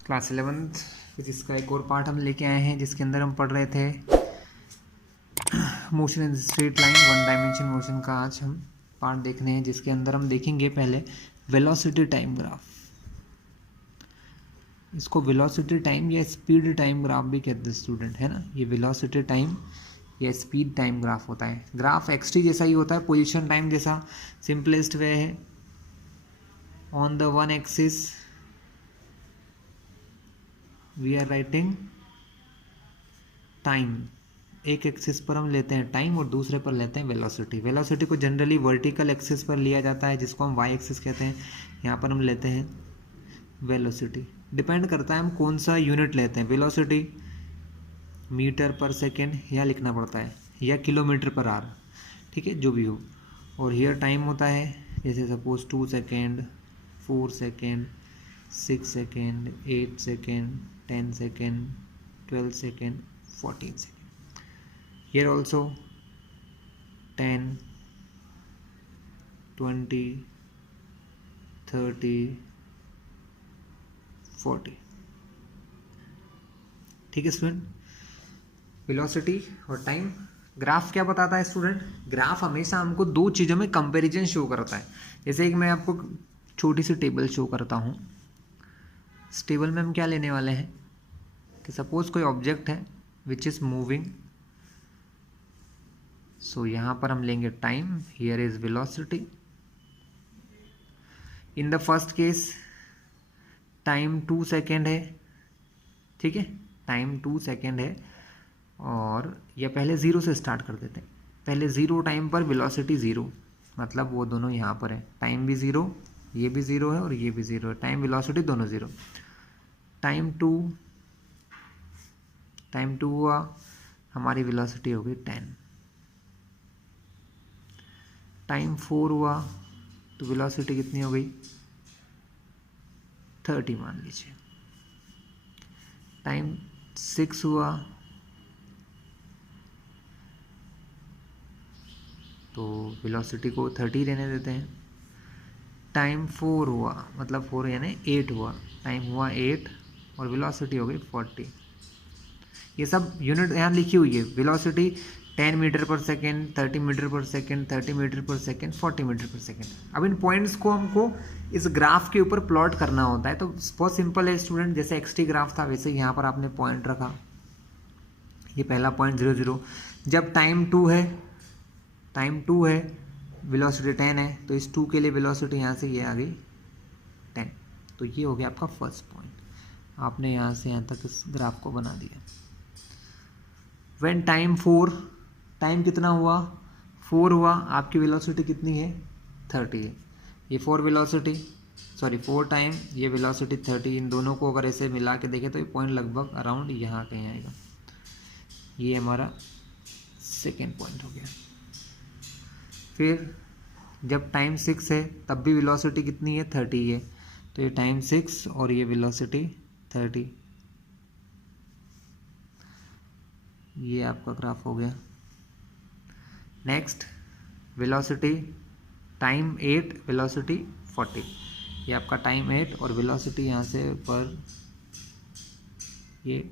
Class 11th physics का एक और पार्ट हम लेके आए हैं जिसके अंदर हम पढ़ रहे थे motion in straight line, one dimension motion का आज हम पार्ट देखने हैं, जिसके अंदर हम देखेंगे पहले वेलोसिटी टाइम ग्राफ। इसको वेलोसिटी टाइम या स्पीड टाइम ग्राफ भी कहते हैं स्टूडेंट, है ना। ये वेलोसिटी टाइम या स्पीड टाइम ग्राफ होता है। ग्राफ एक्सटी जैसा ही होता है, पोजीशन टाइम जैसा। सिंपलेस्ट वे है, on the one axis we are writing time. एक एक्सिस पर हम लेते हैं टाइम और दूसरे पर लेते हैं वेलोसिटी। वेलोसिटी को जनरली वर्टिकल एक्सिस पर लिया जाता है जिसको हम वाई एक्सिस कहते हैं। यहाँ पर हम लेते हैं वेलोसिटी। डिपेंड करता है हम कौन सा यूनिट लेते हैं। वेलोसिटी मीटर पर सेकेंड यहाँ लिखना पड़ता है, या किलोमीटर पर आवर, ठीक है, जो भी हो। और हियर टाइम होता है, जैसे suppose 2 second, 4 second, 6 second, 8 second, 10 second, 12 second, 14 second. Here also 10, 20, 30, 40। ठीक है स्टूडेंट, वेलोसिटी और टाइम। ग्राफ क्या बताता है स्टूडेंट? ग्राफ हमेशा हमको दो चीज़ों में कंपैरिजन शो करता है। जैसे एक मैं आपको छोटी सी टेबल शो करता हूँ। इस टेबल में हम क्या लेने वाले हैं कि सपोज कोई ऑब्जेक्ट है विच इज़ मूविंग। सो यहाँ पर हम लेंगे time, here is velocity. In the first case time 2 second है, ठीक है, टाइम 2 सेकेंड है। और या पहले ज़ीरो से स्टार्ट कर देते हैं। पहले ज़ीरो टाइम पर वेलोसिटी ज़ीरो, मतलब वो दोनों यहाँ पर है। टाइम भी ज़ीरो, ये भी ज़ीरो है और ये भी ज़ीरो है। टाइम वेलोसिटी दोनों ज़ीरो। टाइम टू हुआ, हमारी वेलोसिटी हो गई 10। टाइम 4 हुआ तो वेलोसिटी कितनी हो गई? 30 मान लीजिए। टाइम 6 हुआ तो वेलोसिटी को 30 रहने देते हैं। टाइम 4 हुआ, मतलब 4 यानी 8 हुआ। टाइम हुआ 8 और वेलोसिटी हो गई 40। ये सब यूनिट यहाँ लिखी हुई है। वेलोसिटी 10 मीटर पर सेकेंड, 30 मीटर पर सेकेंड, 30 मीटर पर सेकेंड, 40 मीटर पर सेकेंड। अब इन पॉइंट्स को हमको इस ग्राफ के ऊपर प्लॉट करना होता है। तो बहुत सिंपल है स्टूडेंट, जैसे एक्सटी ग्राफ था वैसे यहाँ पर आपने पॉइंट रखा। ये पहला पॉइंट 0 0। जब टाइम 2 है, वेलोसिटी 10 है, तो इस 2 के लिए वेलोसिटी यहाँ से ये आ गई 10। तो ये हो गया आपका फर्स्ट पॉइंट। आपने यहाँ से यहाँ तक इस ग्राफ को बना दिया। व्हेन टाइम 4, टाइम कितना हुआ? 4 हुआ, आपकी वेलोसिटी कितनी है? 30 है। ये 4 टाइम, ये वेलोसिटी 30। इन दोनों को अगर ऐसे मिला के देखें तो ये पॉइंट लगभग अराउंड यहाँ कहीं आएगा। ये हमारा सेकेंड पॉइंट हो गया। फिर जब टाइम 6 है तब भी वेलोसिटी कितनी है? 30 है। तो ये टाइम 6 और ये वेलोसिटी 30। ये आपका ग्राफ हो गया। Next velocity time 8, velocity 40। ये आपका टाइम 8 और वेलोसिटी यहाँ से पर ये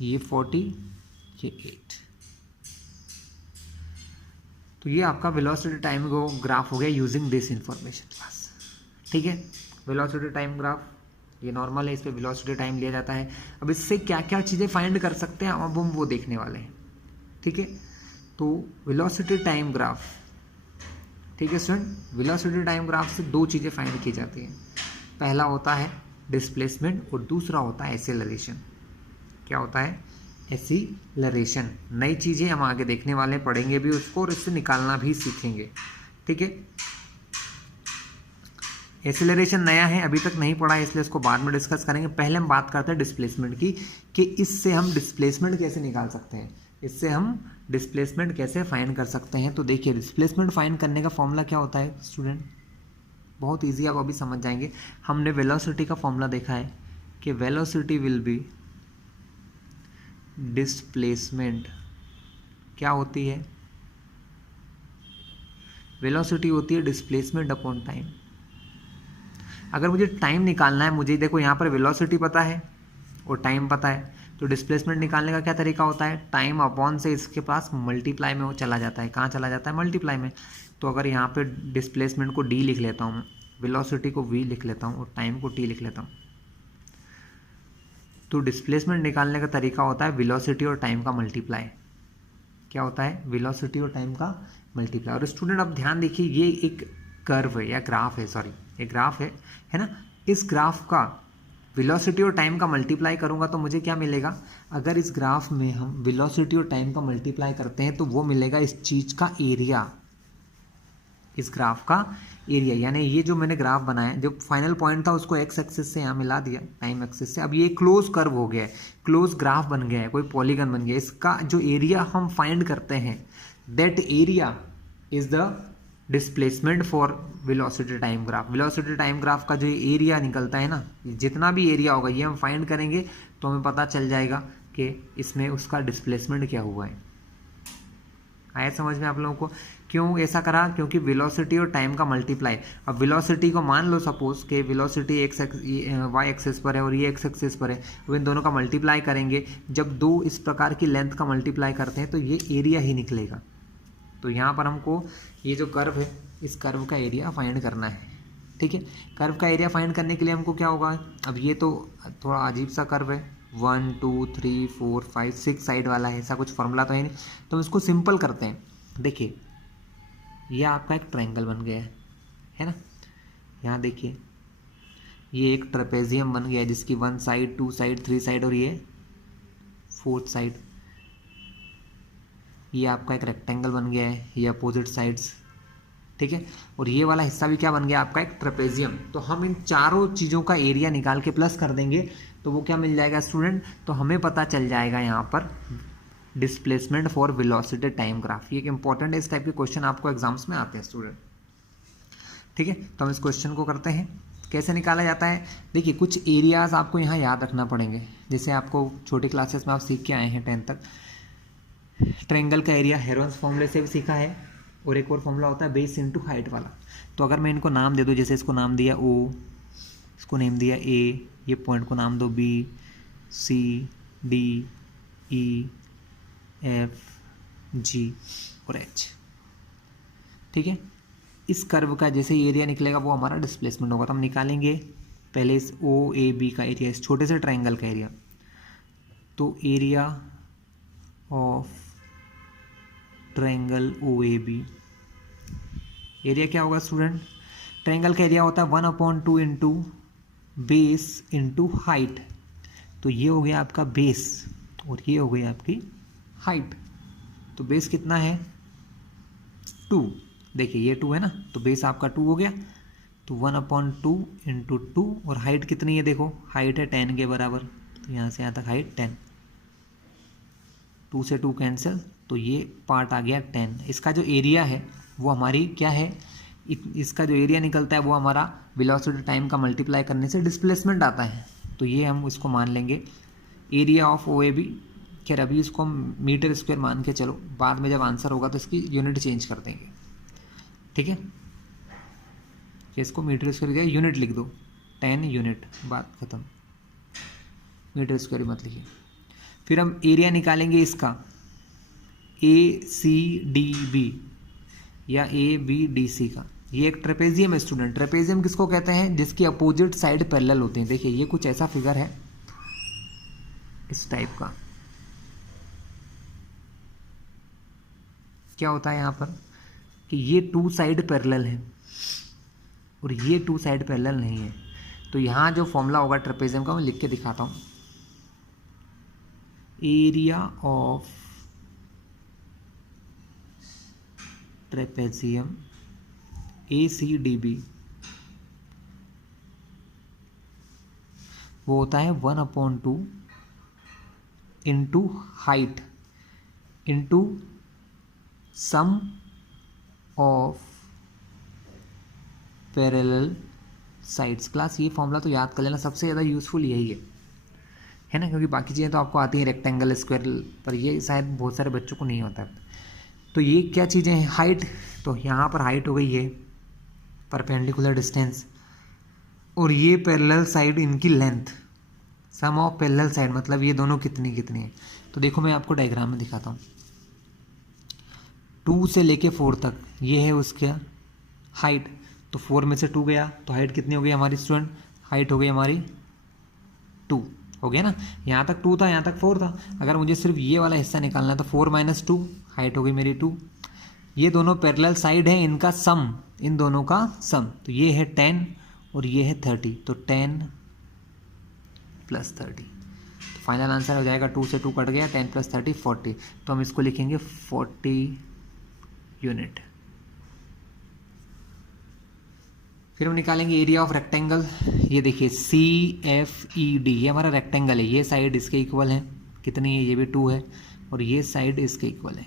40, ये 8। तो ये आपका वेलोसिटी टाइम को ग्राफ हो गया यूजिंग दिस इंफॉर्मेशन क्लास। ठीक है, वेलोसिटी टाइम ग्राफ ये नॉर्मल है, इस पर वेलोसिटी टाइम लिया जाता है। अब इससे क्या क्या चीज़ें फाइंड कर सकते हैं अब हम वो देखने वाले हैं। ठीक है, तो वेलोसिटी टाइम ग्राफ, ठीक है स्टूडेंट, वेलोसिटी टाइम ग्राफ से दो चीज़ें फाइंड की जाती हैं। पहला होता है डिस्प्लेसमेंट और दूसरा होता है एक्सेलरेशन। क्या होता है? एक्सीलरेशन। नई चीज़ें हम आगे देखने वाले हैं, पढ़ेंगे भी उसको और इससे निकालना भी सीखेंगे। ठीक है, एक्सेलरेशन नया है, अभी तक नहीं पढ़ा है, इसलिए इसको बाद में डिस्कस करेंगे। पहले हम बात करते हैं डिस्प्लेसमेंट की, कि इससे हम डिस्प्लेसमेंट कैसे निकाल सकते हैं, इससे हम डिस्प्लेसमेंट कैसे फाइंड कर सकते हैं। तो देखिए, डिस्प्लेसमेंट फाइंड करने का फॉर्मूला क्या होता है स्टूडेंट? बहुत ईजी, आप अभी समझ जाएंगे। हमने वेलोसिटी का फॉर्मूला देखा है कि वेलोसिटी विल बी डिस्प्लेसमेंट। क्या होती है? वेलोसिटी होती है डिस्प्लेसमेंट अपॉन टाइम। अगर मुझे टाइम निकालना है, मुझे देखो यहाँ पर वेलोसिटी पता है और टाइम पता है, तो डिस्प्लेसमेंट निकालने का क्या तरीका होता है, टाइम अपॉन से इसके पास मल्टीप्लाई में वो चला जाता है। कहाँ चला जाता है, मल्टीप्लाई में। तो अगर यहाँ पे डिस्प्लेसमेंट को डी लिख लेता हूँ मैं, वेलोसिटी को वी लिख लेता हूँ और टाइम को टी लिख लेता हूँ, तो डिस्प्लेसमेंट निकालने का तरीका होता है वेलोसिटी और टाइम का मल्टीप्लाई। क्या होता है, वेलोसिटी और टाइम का मल्टीप्लाई। और स्टूडेंट अब ध्यान देखिए, ये एक कर्व है या ग्राफ है, सॉरी ये ग्राफ है ना। इस ग्राफ का वेलोसिटी और टाइम का मल्टीप्लाई करूंगा तो मुझे क्या मिलेगा, अगर इस ग्राफ में हम वेलोसिटी और टाइम का मल्टीप्लाई करते हैं तो वो मिलेगा इस चीज का एरिया, इस ग्राफ का एरिया। यानी ये जो मैंने ग्राफ बनाया, जो फाइनल पॉइंट था उसको एक्स एक्सिस से यहाँ मिला दिया टाइम एक्सिस से, अब ये क्लोज कर्व हो गया है, क्लोज ग्राफ बन गया है, कोई पॉलीगन बन गया। इसका जो एरिया हम फाइंड करते हैं, that area is the displacement for velocity time graph. Velocity time graph का जो एरिया निकलता है ना, जितना भी एरिया होगा ये हम फाइंड करेंगे तो हमें पता चल जाएगा कि इसमें उसका डिस्प्लेसमेंट क्या हुआ है। आया समझ में आप लोगों को। क्यों ऐसा करा, क्योंकि वेलोसिटी और टाइम का मल्टीप्लाई। अब वेलोसिटी को मान लो सपोज कि वेलोसिटी एक्स वाई एक्सिस पर है और ये एक्स एक्सिस पर है, अब इन दोनों का मल्टीप्लाई करेंगे। जब दो इस प्रकार की लेंथ का मल्टीप्लाई करते हैं तो ये एरिया ही निकलेगा। तो यहाँ पर हमको ये जो कर्व है, इस कर्व का एरिया फाइंड करना है। ठीक है, कर्व का एरिया फाइंड करने के लिए हमको क्या होगा, अब ये तो थोड़ा अजीब सा कर्व है, 1 2 3 4 5 6 साइड वाला है, ऐसा कुछ फॉर्मूला तो है नहीं, तो हम इसको सिंपल करते हैं। देखिए ये आपका एक ट्रायंगल बन गया है ना। यहाँ देखिए ये एक ट्रेपेजियम बन गया है जिसकी 1 साइड 2 साइड 3 साइड और ये 4th साइड। ये आपका एक रेक्टेंगल बन गया है, ये अपोजिट साइड्स। ठीक है, और ये वाला हिस्सा भी क्या बन गया आपका, एक ट्रेपेजियम। तो हम इन चारों चीज़ों का एरिया निकाल के प्लस कर देंगे तो वो क्या मिल जाएगा स्टूडेंट, तो हमें पता चल जाएगा यहाँ पर displacement for velocity time graph. ये एक इंपॉर्टेंट है, इस टाइप के क्वेश्चन आपको एग्जाम्स में आते हैं स्टूडेंट। ठीक है, तो हम इस क्वेश्चन को करते हैं, कैसे निकाला जाता है। देखिए कुछ एरियाज आपको यहाँ याद रखना पड़ेंगे, जैसे आपको छोटी क्लासेस में आप सीख के आए हैं 10th तक। ट्रायंगल का एरिया हेरोन्स फॉर्मूले से भी सीखा है, और एक और फॉर्मूला होता है बेस इनटू हाइट वाला। तो अगर मैं इनको नाम दे दूँ, जैसे इसको नाम दिया O, इसको नेम दिया A, ये पॉइंट को नाम दो B, C, D, E, F, G और H। ठीक है, इस कर्व का जैसे एरिया निकलेगा वो हमारा डिस्प्लेसमेंट होगा। तो हम निकालेंगे पहले इस OAB का एरिया, इस छोटे से ट्रायंगल का एरिया। तो area of triangle OAB, area क्या होगा स्टूडेंट, ट्रायंगल का एरिया होता है 1/2 इंटू बेस इंटू हाइट। तो ये हो गया आपका बेस और ये हो गई आपकी हाइट। तो बेस कितना है 2, देखिए ये 2 है ना, तो बेस आपका 2 हो गया। तो 1/2 इंटू 2, और हाइट कितनी है, देखो हाइट है 10 के बराबर, तो यहाँ से यहाँ तक हाइट 10, 2 से 2 कैंसिल, तो ये पार्ट आ गया 10। इसका जो एरिया है वो हमारी क्या है, इसका जो एरिया निकलता है वो हमारा वेलोसिटी टाइम का मल्टीप्लाई करने से डिस्प्लेसमेंट आता है। तो ये हम इसको मान लेंगे एरिया ऑफ OAB। खैर अभी इसको हम मीटर स्क्वायर मान के चलो, बाद में जब आंसर होगा तो इसकी यूनिट चेंज कर देंगे। ठीक है, इसको मीटर स्क्वायर क्या यूनिट लिख दो, 10 यूनिट, बात खत्म, मीटर स्क्वायर मत लिखिए। फिर हम एरिया निकालेंगे इसका ACDB या ABDC का। ये एक ट्रेपेजियम है स्टूडेंट। ट्रेपेजियम किसको कहते हैं, जिसकी अपोजिट साइड पैरेलल होते हैं। देखिए ये कुछ ऐसा फिगर है इस टाइप का। क्या होता है यहाँ पर कि ये 2 साइड पैरेलल है और ये 2 साइड पैरेलल नहीं है। तो यहाँ जो फॉर्मूला होगा ट्रेपेजियम का मैं लिख के दिखाता हूँ, एरिया ऑफ ट्रेपेजियम ACDB वो होता है 1/2 into height into sum of parallel sides. Class ये फॉर्मूला तो याद कर लेना, सबसे ज़्यादा यूजफुल यही है ना, क्योंकि बाकी चीज़ें तो आपको आती हैं रेक्टेंगल स्क्वायर, पर ये शायद बहुत सारे बच्चों को नहीं होता। तो ये क्या चीज़ें हैं, हाइट, तो यहाँ पर हाइट हो गई है परपेंडिकुलर डिस्टेंस, और ये पैरेलल साइड इनकी length, sum of parallel side मतलब ये दोनों कितनी कितनी है। तो देखो मैं आपको डायग्राम में दिखाता हूँ। 2 से लेके 4 तक ये है उसका हाइट, तो 4 में से 2 गया तो हाइट कितनी हो गई हमारी स्टूडेंट, हाइट हो गई हमारी 2, हो गया ना। यहाँ तक 2 था, यहाँ तक 4 था। अगर मुझे सिर्फ ये वाला हिस्सा निकालना है तो 4 - 2 हाइट हो गई मेरी 2। ये दोनों पैरेलल साइड है, इनका सम, इन दोनों का सम, तो ये है 10 और ये है 30, तो 10 + 30, तो फाइनल आंसर हो जाएगा 2 से 2 कट गया, 10 + 30 40, तो हम इसको लिखेंगे 40 यूनिट। फिर हम निकालेंगे एरिया ऑफ रेक्टेंगल। ये देखिए CFED, ये हमारा रेक्टेंगल है, ये साइड इसके इक्वल है, कितनी है, ये भी 2 है, और ये साइड इसके इक्वल है,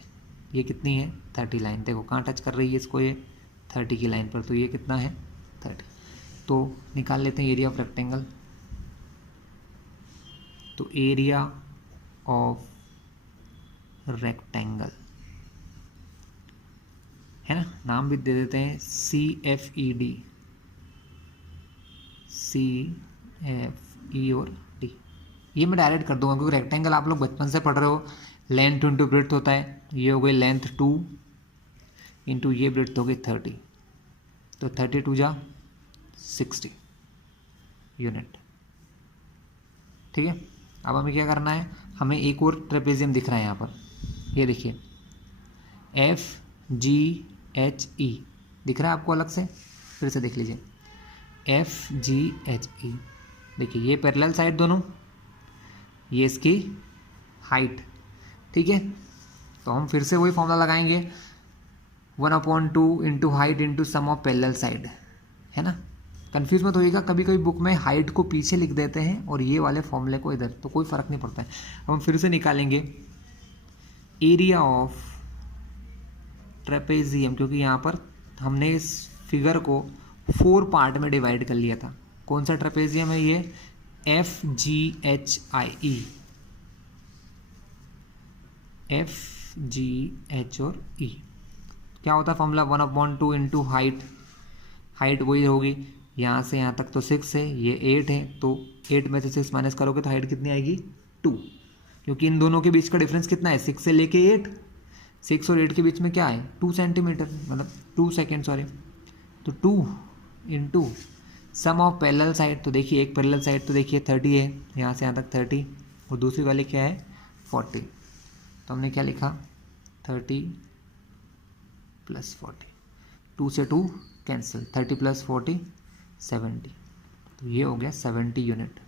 ये कितनी है 30 लाइन, देखो कहाँ टच कर रही है इसको, ये 30 की लाइन पर, तो ये कितना है 30। तो निकाल लेते हैं एरिया ऑफ रेक्टेंगल। तो एरिया ऑफ रेक्टेंगल है ना, नाम भी दे देते हैं CFED, CFE और D, ये मैं डायरेक्ट कर दूंगा क्योंकि रेक्टेंगल आप लोग बचपन से पढ़ रहे हो, लेंथ इंटू ब्रेड्थ होता है, ये हो गई लेंथ 2 इंटू ये ब्रेड्थ हो गई 30, तो 32 जा 60 यूनिट। ठीक है, अब हमें क्या करना है, हमें एक और ट्रेपेजियम दिख रहा है यहाँ पर, ये देखिए FGHE दिख रहा है आपको अलग से, फिर से देख लीजिए FGHE, देखिए ये पैरेलल साइड दोनों, ये इसकी हाइट। ठीक है, तो हम फिर से वही फॉर्मूला लगाएंगे, 1/2 into height into sum of parallel side, है ना। कंफ्यूज मत होइएगा, कभी कभी बुक में हाइट को पीछे लिख देते हैं और ये वाले फॉर्मूले को इधर, तो कोई फ़र्क नहीं पड़ता है। अब हम फिर से निकालेंगे एरिया ऑफ ट्रेपेजियम, क्योंकि यहाँ पर हमने इस फिगर को 4 पार्ट में डिवाइड कर लिया था। कौन सा ट्रेपेजियम है ये, FGHIE, FGH और E। क्या होता है फॉर्मूला, 1/2 इंटू हाइट, हाइट वही होगी, यहाँ से यहाँ तक तो 6 है, ये 8 है, तो 8 में से 6 माइनस करोगे तो हाइट कितनी आएगी 2, क्योंकि इन दोनों के बीच का डिफरेंस कितना है 6 से लेके 8, 6 और 8 के बीच में क्या है 2 सेंटीमीटर, मतलब 2 सेकेंड सॉरी, तो 2 into sum of parallel side, तो देखिए एक पैरेलल साइड तो देखिए 30 है, यहाँ से यहाँ तक 30, और दूसरी वाली क्या है 40, तो हमने क्या लिखा 30 + 40, 2 से 2 कैंसिल, 30 + 40 70, तो ये हो गया 70 यूनिट।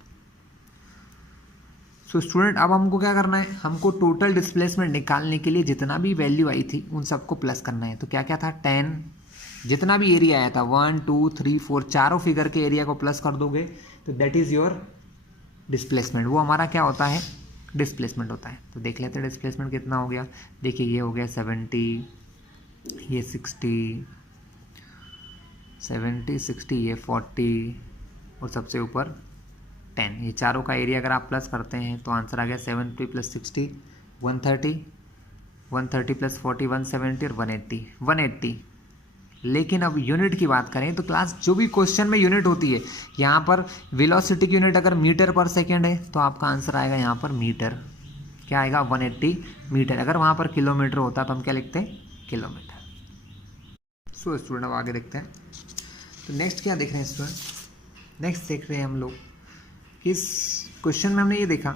सो स्टूडेंट अब हमको क्या करना है, हमको टोटल डिस्प्लेसमेंट निकालने के लिए जितना भी वैल्यू आई थी उन सबको प्लस करना है। तो क्या क्या था 10, जितना भी एरिया आया था 1 2 3 4 चारों फिगर के एरिया को प्लस कर दोगे तो दैट इज़ योर डिस्प्लेसमेंट, वो हमारा क्या होता है डिस्प्लेसमेंट होता है। तो देख लेते हैं डिस्प्लेसमेंट कितना हो गया, देखिए ये हो गया 70, ये 60, 70 60, ये 40 और सबसे ऊपर 10, ये चारों का एरिया अगर आप प्लस करते हैं तो आंसर आ गया 70 + 60 130, 130 + 40 170 और 180। लेकिन अब यूनिट की बात करें तो क्लास जो भी क्वेश्चन में यूनिट होती है, यहाँ पर वेलोसिटी की यूनिट अगर मीटर पर सेकेंड है तो आपका आंसर आएगा यहाँ पर मीटर, क्या आएगा 180 मीटर। अगर वहाँ पर किलोमीटर होता तो हम क्या लिखते हैं किलोमीटर। सो स्टूडेंट अब आगे देखते हैं, तो नेक्स्ट क्या देख रहे हैं स्टूडेंट, नेक्स्ट देख रहे हैं हम लोग इस क्वेश्चन में हमने ये देखा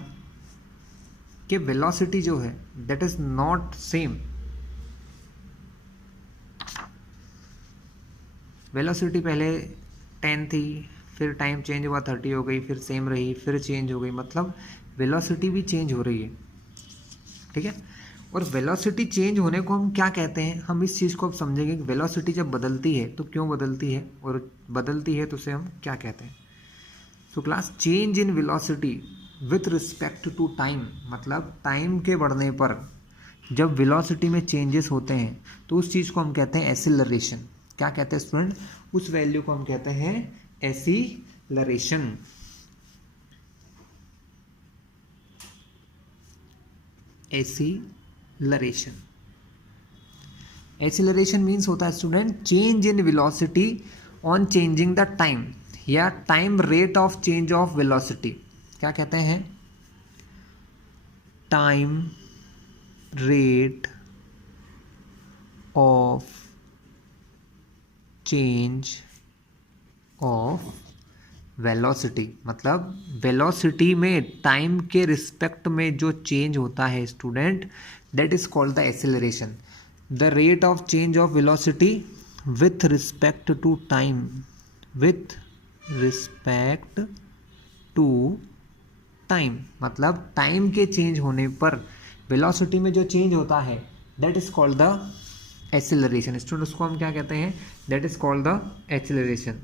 कि वेलोसिटी जो है that is not same, velocity पहले 10 थी, फिर टाइम चेंज हुआ 30 हो गई, फिर सेम रही, फिर चेंज हो गई, मतलब वेलोसिटी भी चेंज हो रही है। ठीक है, और वेलोसिटी चेंज होने को हम क्या कहते हैं, हम इस चीज़ को अब समझेंगे कि वेलोसिटी जब बदलती है तो क्यों बदलती है, और बदलती है तो उसे हम क्या कहते हैं। So class change in velocity with respect to time, मतलब टाइम के बढ़ने पर जब वेलोसिटी में चेंजेस होते हैं तो उस चीज़ को हम कहते हैं एसिलरेशन। क्या कहते हैं स्टूडेंट, उस वैल्यू को हम कहते हैं एसिलरेशन। एसिलरेशन, एसिलरेशन मीन्स होता है student change in velocity on changing the time, या time rate of change of velocity, क्या कहते हैं, time rate of change of velocity, मतलब वेलोसिटी में टाइम के रिस्पेक्ट में जो चेंज होता है student, that is called the acceleration. The rate of change of velocity with respect to time, with respect to time, मतलब टाइम के change होने पर वेलोसिटी में जो चेंज होता है that is called the acceleration. Student उसको हम क्या कहते हैं, that is called the acceleration.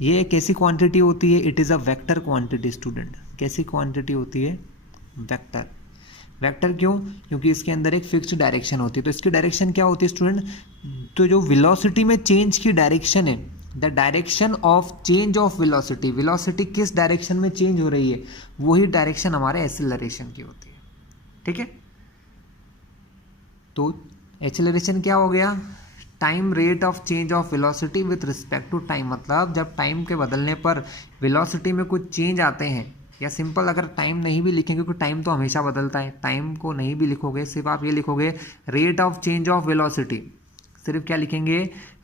ये एक ऐसी क्वांटिटी होती है, it is a vector quantity student. कैसी क्वांटिटी होती है, वेक्टर। वेक्टर क्यों, क्योंकि इसके अंदर एक फिक्स्ड डायरेक्शन होती है। तो इसकी डायरेक्शन क्या होती है स्टूडेंट, तो जो वेलोसिटी में चेंज की डायरेक्शन है, the direction of change of velocity, velocity किस डायरेक्शन में चेंज हो रही है वही डायरेक्शन हमारे एक्सेलरेशन की होती है। ठीक है, तो एक्सेलरेशन क्या हो गया, time rate of change of velocity with respect to time, मतलब जब टाइम के बदलने पर वेलोसिटी में कुछ चेंज आते हैं, या सिंपल अगर टाइम नहीं भी लिखेंगे क्योंकि टाइम तो हमेशा बदलता है, टाइम को नहीं भी लिखोगे, सिर्फ आप ये लिखोगे rate of change of velocity, सिर्फ क्या लिखेंगे,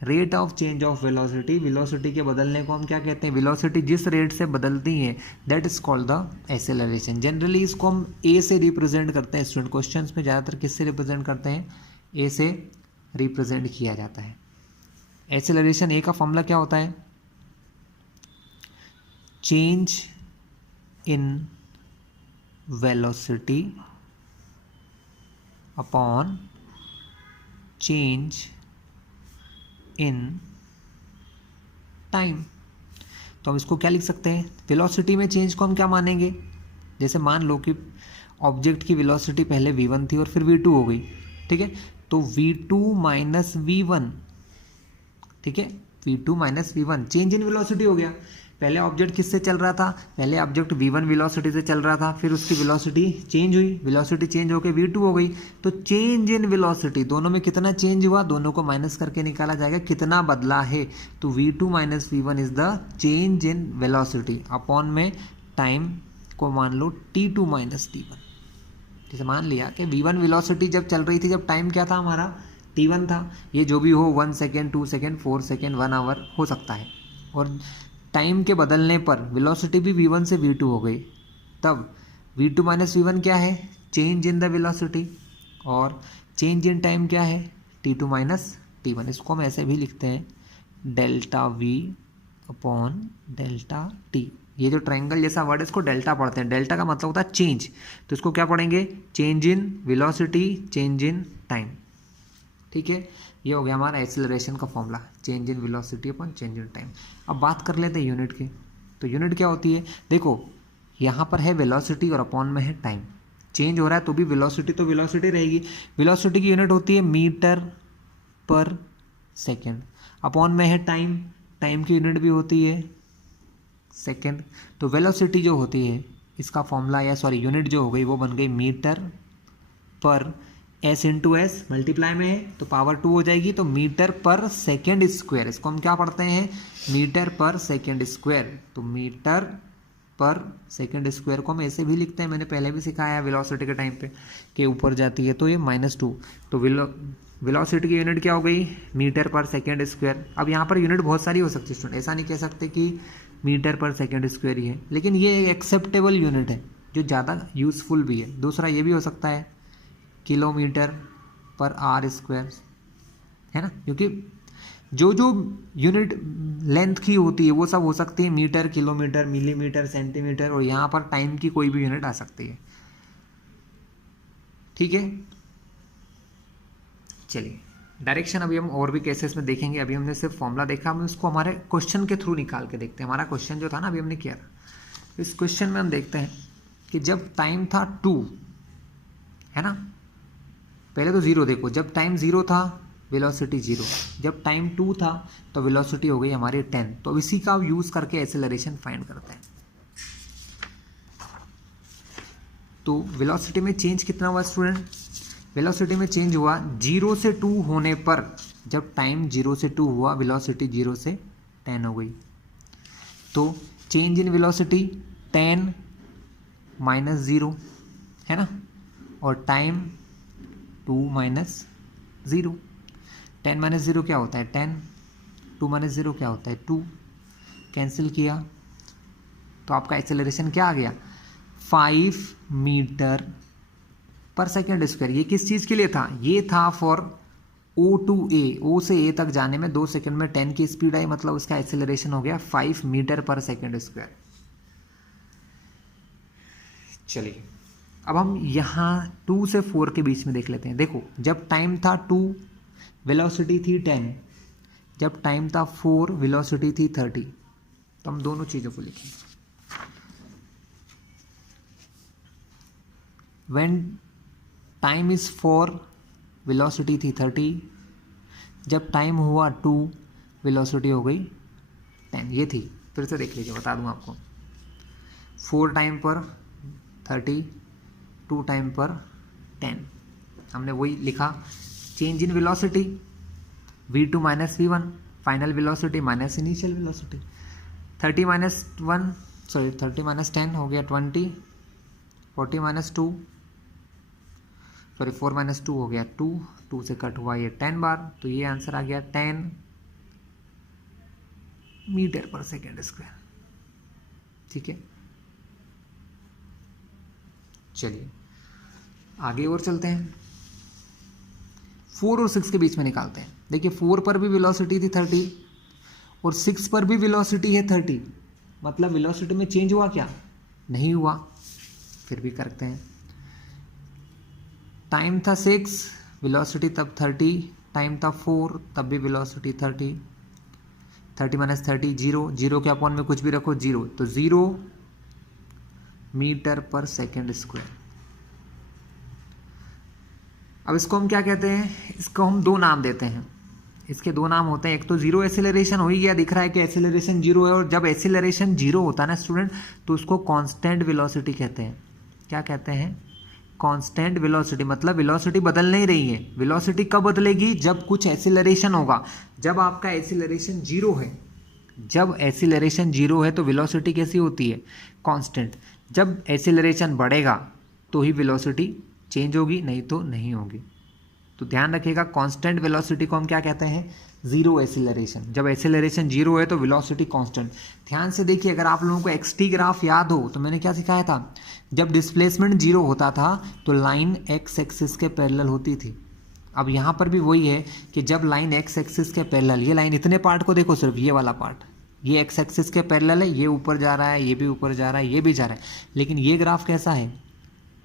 rate of change of velocity. Velocity के बदलने को हम क्या कहते हैं, वेलोसिटी जिस रेट से बदलती है that is called the acceleration. Generally इसको हम ए से रिप्रेजेंट करते हैं स्टूडेंट, क्वेश्चंस में ज़्यादातर किससे रिप्रेजेंट करते हैं, ए से रिप्रेजेंट किया जाता है। एक्सेलरेशन ए का फॉर्मूला क्या होता है, change in velocity upon change in time. तो हम इसको क्या लिख सकते हैं, वेलोसिटी में चेंज को हम क्या मानेंगे, जैसे मान लो कि ऑब्जेक्ट की वेलोसिटी पहले v1 थी और फिर v2 हो गई, ठीक है, तो v2 माइनस v1, ठीक है, v2 minus v1 change in velocity हो गया। पहले ऑब्जेक्ट किससे चल रहा था, पहले ऑब्जेक्ट v1 वेलोसिटी से चल रहा था, फिर उसकी वेलोसिटी चेंज हुई, वेलोसिटी चेंज होकर v2 हो गई, तो चेंज इन वेलोसिटी, दोनों में कितना चेंज हुआ, दोनों को माइनस करके निकाला जाएगा कितना बदला है, तो v2 minus v1 is the change in velocity upon में टाइम को मान लो t2 माइनस t1। जैसे मान लिया कि v1 वेलोसिटी जब चल रही थी, जब टाइम क्या था हमारा t1 था, ये जो भी हो 1 सेकेंड 2 सेकेंड 4 सेकेंड 1 आवर हो सकता है, और टाइम के बदलने पर वेलोसिटी भी v1 से v2 हो गई, तब v2 माइनस v1 क्या है, चेंज इन द वेलोसिटी, और चेंज इन टाइम क्या है, t2 माइनस t1। इसको हम ऐसे भी लिखते हैं delta v upon delta t। ये जो ट्रायंगल जैसा वर्ड है इसको डेल्टा पढ़ते हैं, डेल्टा का मतलब होता है चेंज, तो इसको क्या पढ़ेंगे, change in velocity change in time. ठीक है, ये हो गया हमारा एक्सेलरेशन का formula, change in velocity upon change in time. अब बात कर लेते हैं यूनिट की, तो यूनिट क्या होती है, देखो यहाँ पर है वेलोसिटी और अपॉन में है टाइम, चेंज हो रहा है तो भी वेलोसिटी तो वेलोसिटी रहेगी, वेलोसिटी की यूनिट होती है मीटर पर सेकेंड, अपॉन में है टाइम, टाइम की यूनिट भी होती है सेकेंड, तो वेलोसिटी जो होती है इसका फॉर्मूला या सॉरी यूनिट जो हो गई वो बन गई मीटर पर एस इंटू एस, मल्टीप्लाई में है तो पावर 2 हो जाएगी, तो मीटर पर सेकेंड स्क्वायर, इसको हम क्या पढ़ते हैं, मीटर पर सेकेंड स्क्वायर। तो मीटर पर सेकेंड स्क्वायर को हम ऐसे भी लिखते हैं, मैंने पहले भी सिखाया है वेलोसिटी के टाइम पे कि ऊपर जाती है तो ये -2, तो वेलोसिटी की यूनिट क्या हो गई, मीटर पर सेकेंड स्क्वायर। अब यहाँ पर यूनिट बहुत सारी हो सकती है स्टूडेंट, ऐसा नहीं कह सकते कि मीटर पर सेकेंड स्क्वायर ही है, लेकिन ये एक एक्सेप्टेबल यूनिट है जो ज़्यादा यूजफुल भी है। दूसरा ये भी हो सकता है किलोमीटर पर आर स्क्वायर, है ना, क्योंकि जो जो यूनिट लेंथ की होती है वो सब हो सकती है मीटर, किलोमीटर, मिलीमीटर, सेंटीमीटर, और यहाँ पर टाइम की कोई भी यूनिट आ सकती है। ठीक है, चलिए डायरेक्शन अभी हम और भी केसेस में देखेंगे, अभी हमने सिर्फ फॉर्मूला देखा, हम इसको हमारे क्वेश्चन के थ्रू निकाल के देखते हैं। हमारा क्वेश्चन जो था ना अभी हमने किया था, इस क्वेश्चन में हम देखते हैं कि जब टाइम था 2, है ना, पहले तो 0 देखो, जब टाइम 0 था वेलोसिटी 0, जब टाइम 2 था तो वेलोसिटी हो गई हमारी 10। तो इसी का यूज़ करके एक्सेलरेशन फाइंड करते हैं। तो वेलोसिटी में चेंज कितना हुआ स्टूडेंट, वेलोसिटी में चेंज हुआ 0 से 2 होने पर जब टाइम 0 से 2 हुआ वेलोसिटी 0 से 10 हो गई। तो चेंज इन वेलोसिटी 10 माइनस 0 है ना, और टाइम 2 माइनस 0। 10 माइनस 0 क्या होता है 10, 2 माइनस 0 क्या होता है 2, कैंसिल किया तो आपका एक्सेलरेशन क्या आ गया 5 मीटर पर सेकेंड स्क्वायर। ये किस चीज़ के लिए था, ये था for O to A, O से A तक जाने में 2 सेकंड में 10 की स्पीड आई, मतलब उसका एक्सेलरेशन हो गया 5 मीटर पर सेकेंड स्क्वायर। चलिए अब हम यहाँ 2 से 4 के बीच में देख लेते हैं। देखो जब टाइम था 2 वेलोसिटी थी 10, जब टाइम था 4 वेलोसिटी थी 30। तो हम दोनों चीज़ों को लिखें। व्हेन टाइम इज 4 वेलोसिटी थी 30, जब टाइम हुआ 2 वेलोसिटी हो गई 10। ये थी, फिर से देख लीजिए बता दूं आपको। 4 टाइम पर 30, 2 टाइम पर 10, हमने वही लिखा। Change in velocity v2 minus v1, final velocity minus initial velocity. 30 minus 1 sorry 30 minus 10 हो गया 20, 40 माइनस 2 सॉरी 4 माइनस 2 हो गया 2, 2 से कट हुआ ये 10 बार, तो ये आंसर आ गया 10 मीटर पर सेकेंड स्क्वायर। ठीक है, चलिए आगे और चलते हैं। 4 और 6 के बीच में निकालते हैं। देखिए 4 पर भी वेलोसिटी थी 30 और 6 पर भी वेलोसिटी है 30, मतलब वेलोसिटी में चेंज हुआ क्या, नहीं हुआ। फिर भी करते हैं। टाइम था 6, वेलोसिटी तब 30, टाइम था 4 तब भी वेलोसिटी 30। 30 माइनस 30 0, 0 के अपॉन में कुछ भी रखो 0, तो 0 मीटर पर सेकेंड स्क्वायर। अब इसको हम क्या कहते हैं, इसको हम 2 नाम देते हैं। इसके 2 नाम होते हैं, एक तो जीरो एसिलरेशन हो ही गया, दिख रहा है कि एसिलरेशन 0 है, और जब एसिलरेशन 0 होता है ना स्टूडेंट, तो उसको कांस्टेंट वेलोसिटी कहते हैं। क्या कहते हैं, कांस्टेंट वेलोसिटी, मतलब वेलोसिटी बदल नहीं रही है। वेलोसिटी कब बदलेगी, जब कुछ एसिलरेशन होगा। जब आपका एसिलरेशन 0 है, जब एसिलरेशन 0 है तो वेलोसिटी कैसी होती है, कांस्टेंट। जब एसिलरेशन बढ़ेगा तो ही वेलोसिटी चेंज होगी, नहीं तो नहीं होगी। तो ध्यान रखिएगा, कांस्टेंट वेलोसिटी को हम क्या कहते हैं, जीरो एसिलरेशन। जब एसिलरेशन 0 है तो वेलोसिटी कांस्टेंट। ध्यान से देखिए, अगर आप लोगों को एक्सटी ग्राफ याद हो तो मैंने क्या सिखाया था, जब डिस्प्लेसमेंट 0 होता था तो लाइन एक्स एक्सिस के पैरेलल होती थी। अब यहाँ पर भी वही है कि जब लाइन एक्स एक्सिस के पैरेलल, ये लाइन इतने पार्ट को देखो, सिर्फ ये वाला पार्ट, ये एक्स एक्सिस के पैरेलल है, ये ऊपर जा रहा है, ये भी ऊपर जा रहा है, ये भी जा रहा है, लेकिन ये ग्राफ कैसा है,